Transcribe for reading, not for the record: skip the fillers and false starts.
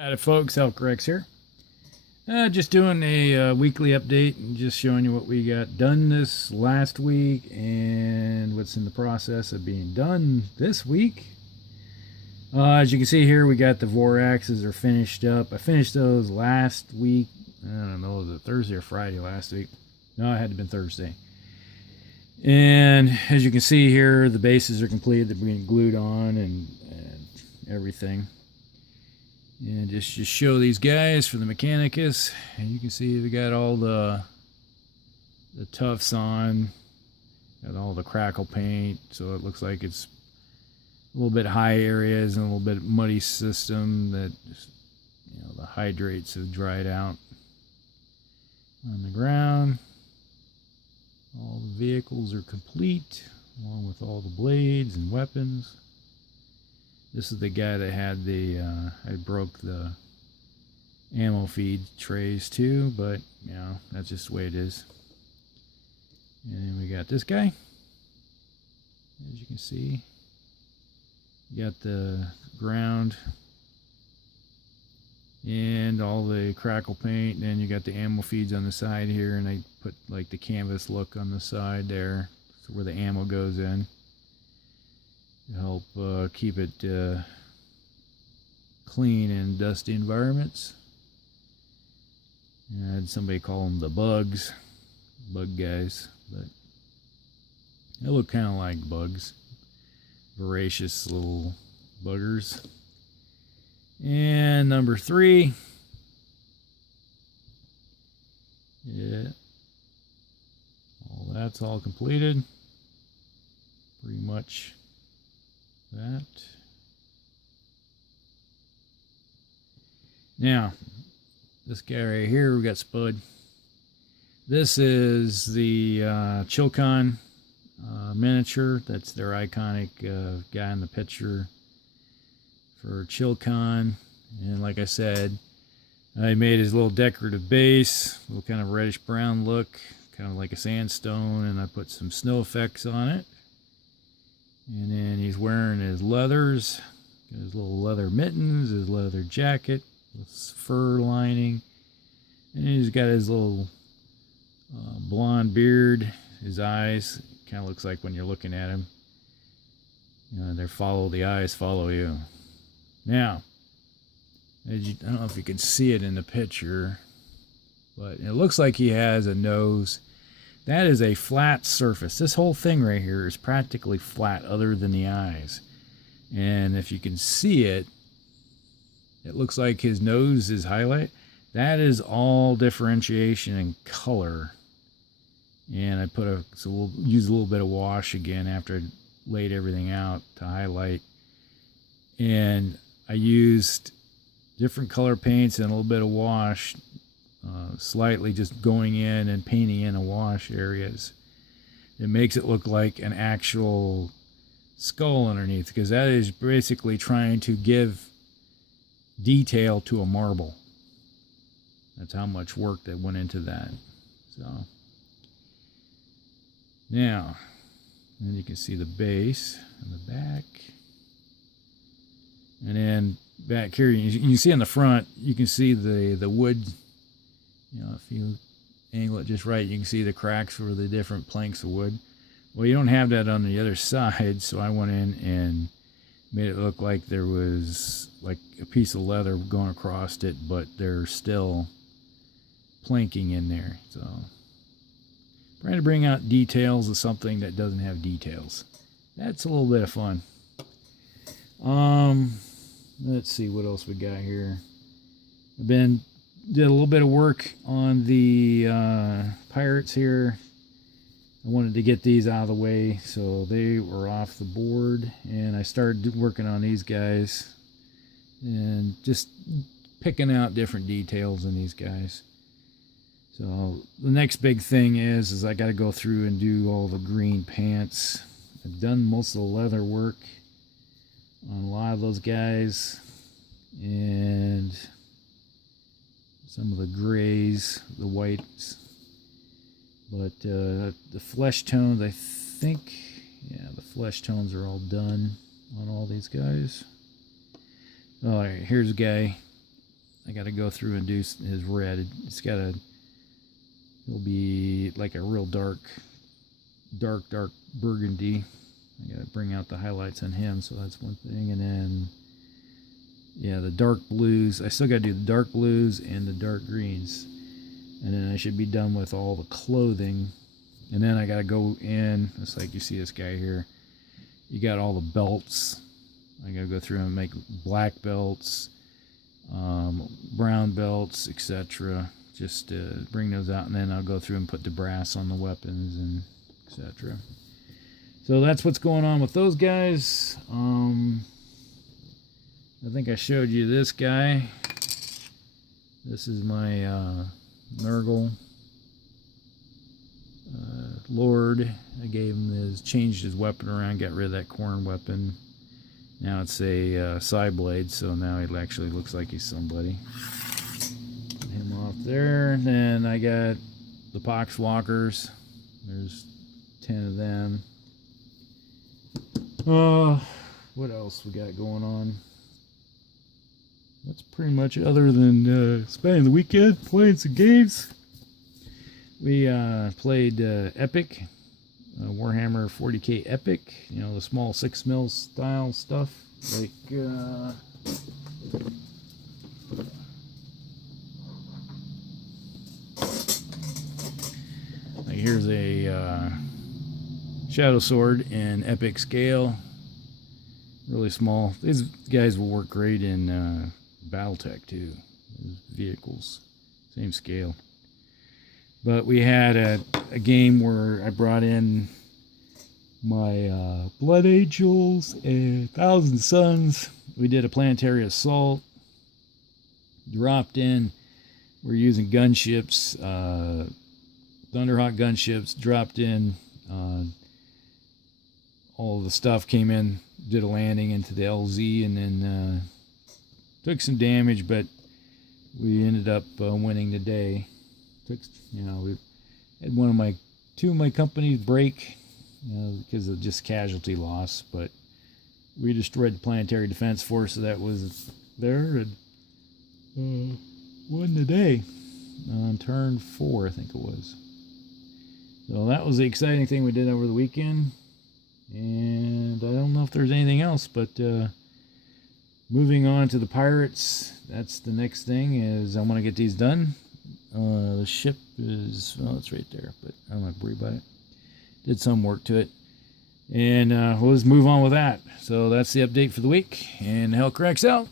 Howdy folks, Rex here. Just doing a weekly update and just showing you what we got done this last week and what's in the process of being done this week. As you can see here, we got the Voraxes are finished up. I finished those last week. I don't know, was it Thursday or Friday last week? No, it had to have been Thursday. And as you can see here, the bases are complete. They're being glued on and everything. And just show these guys for the Mechanicus. And you can see we got all the tufts on. Got all the crackle paint. So it looks like it's a little bit high areas and a little bit muddy system that just, the hydrates have dried out. On the ground, all the vehicles are complete, along with all the blades and weapons. This is the guy that had the, I broke the ammo feed trays too, but, that's just the way it is. And then we got this guy. As you can see, you got the ground and all the crackle paint, and then you got the ammo feeds on the side here, and I put like the canvas look on the side there, so where the ammo goes in. Help keep it clean in dusty environments. I had somebody call them the bug guys, but they look kind of like bugs, voracious little buggers. And number 3, that's all completed, pretty much. That. Now, this guy right here, we got Spud. This is the Chillcon miniature. That's their iconic guy in the picture for Chillcon. And like I said, I made his little decorative base, little kind of reddish brown look, kind of like a sandstone, and I put some snow effects on it. And then he's wearing his leathers, got his little leather mittens, his leather jacket, with fur lining. And he's got his little blonde beard, his eyes. Kind of looks like when you're looking at him. The eyes follow you. Now, I don't know if you can see it in the picture, but it looks like he has a nose. That is a flat surface. This whole thing right here is practically flat other than the eyes. And if you can see it, it looks like his nose is highlight. That is all differentiation in color. And I so we'll use a little bit of wash again after I laid everything out to highlight. And I used different color paints and a little bit of wash. Slightly just going in and painting in the wash areas. It makes it look like an actual skull underneath, because that is basically trying to give detail to a marble. That's how much work that went into that. So now, then you can see the base and the back. And then back here, you can see on the front, you can see the wood. If you angle it just right, you can see the cracks for the different planks of wood. Well, you don't have that on the other side, so I went in and made it look like there was like a piece of leather going across it, but there's still planking in there. So, trying to bring out details of something that doesn't have details. That's a little bit of fun. Let's see what else we got here. Did a little bit of work on the pirates here. I wanted to get these out of the way, so they were off the board, and I started working on these guys and just picking out different details in these guys. So the next big thing is I got to go through and do all the green pants. I've done most of the leather work on a lot of those guys, and some of the grays, the whites, but the flesh tones, I think, the flesh tones are all done on all these guys. All right, here's a guy. I got to go through and do his red. It's got a, it'll be like a real dark burgundy. I got to bring out the highlights on him, so that's one thing. And then, yeah, the dark blues. I still got to do the dark blues and the dark greens. And then I should be done with all the clothing. And then I got to go in, it's like you see this guy here. You got all the belts. I got to go through and make black belts, brown belts, etc. Just bring those out, and then I'll go through and put the brass on the weapons and etc. So that's what's going on with those guys. I think I showed you this guy. This is my Nurgle Lord. I gave him changed his weapon around, got rid of that corn weapon. Now it's a side blade, so now it actually looks like he's somebody. Put him off there. Then I got the Poxwalkers. There's 10 of them. What else we got going on? That's pretty much it, other than spending the weekend playing some games. We played Epic, Warhammer 40k Epic, you know, the small 6mm style stuff. Like, here's a Shadow Sword in Epic scale. Really small. These guys will work great in Battletech too. Vehicles, same scale. But we had a game where I brought in my Blood Angels and Thousand Suns. We did a planetary assault. Dropped in. We're using gunships, Thunderhawk gunships. Dropped in. All the stuff came in. Did a landing into the LZ, and then took some damage, but we ended up winning the day. You know, we had two of my companies break, you know, because of just casualty loss, but we destroyed the planetary defense force that was there and won the day on turn 4, I think it was. So that was the exciting thing we did over the weekend, and I don't know if there's anything else, but moving on to the pirates, that's the next thing. Is I want to get these done. The ship is, well, it's right there, but I don't have to worry about it. Did some work to it. And we'll just move on with that. So that's the update for the week. And Hellcracks out.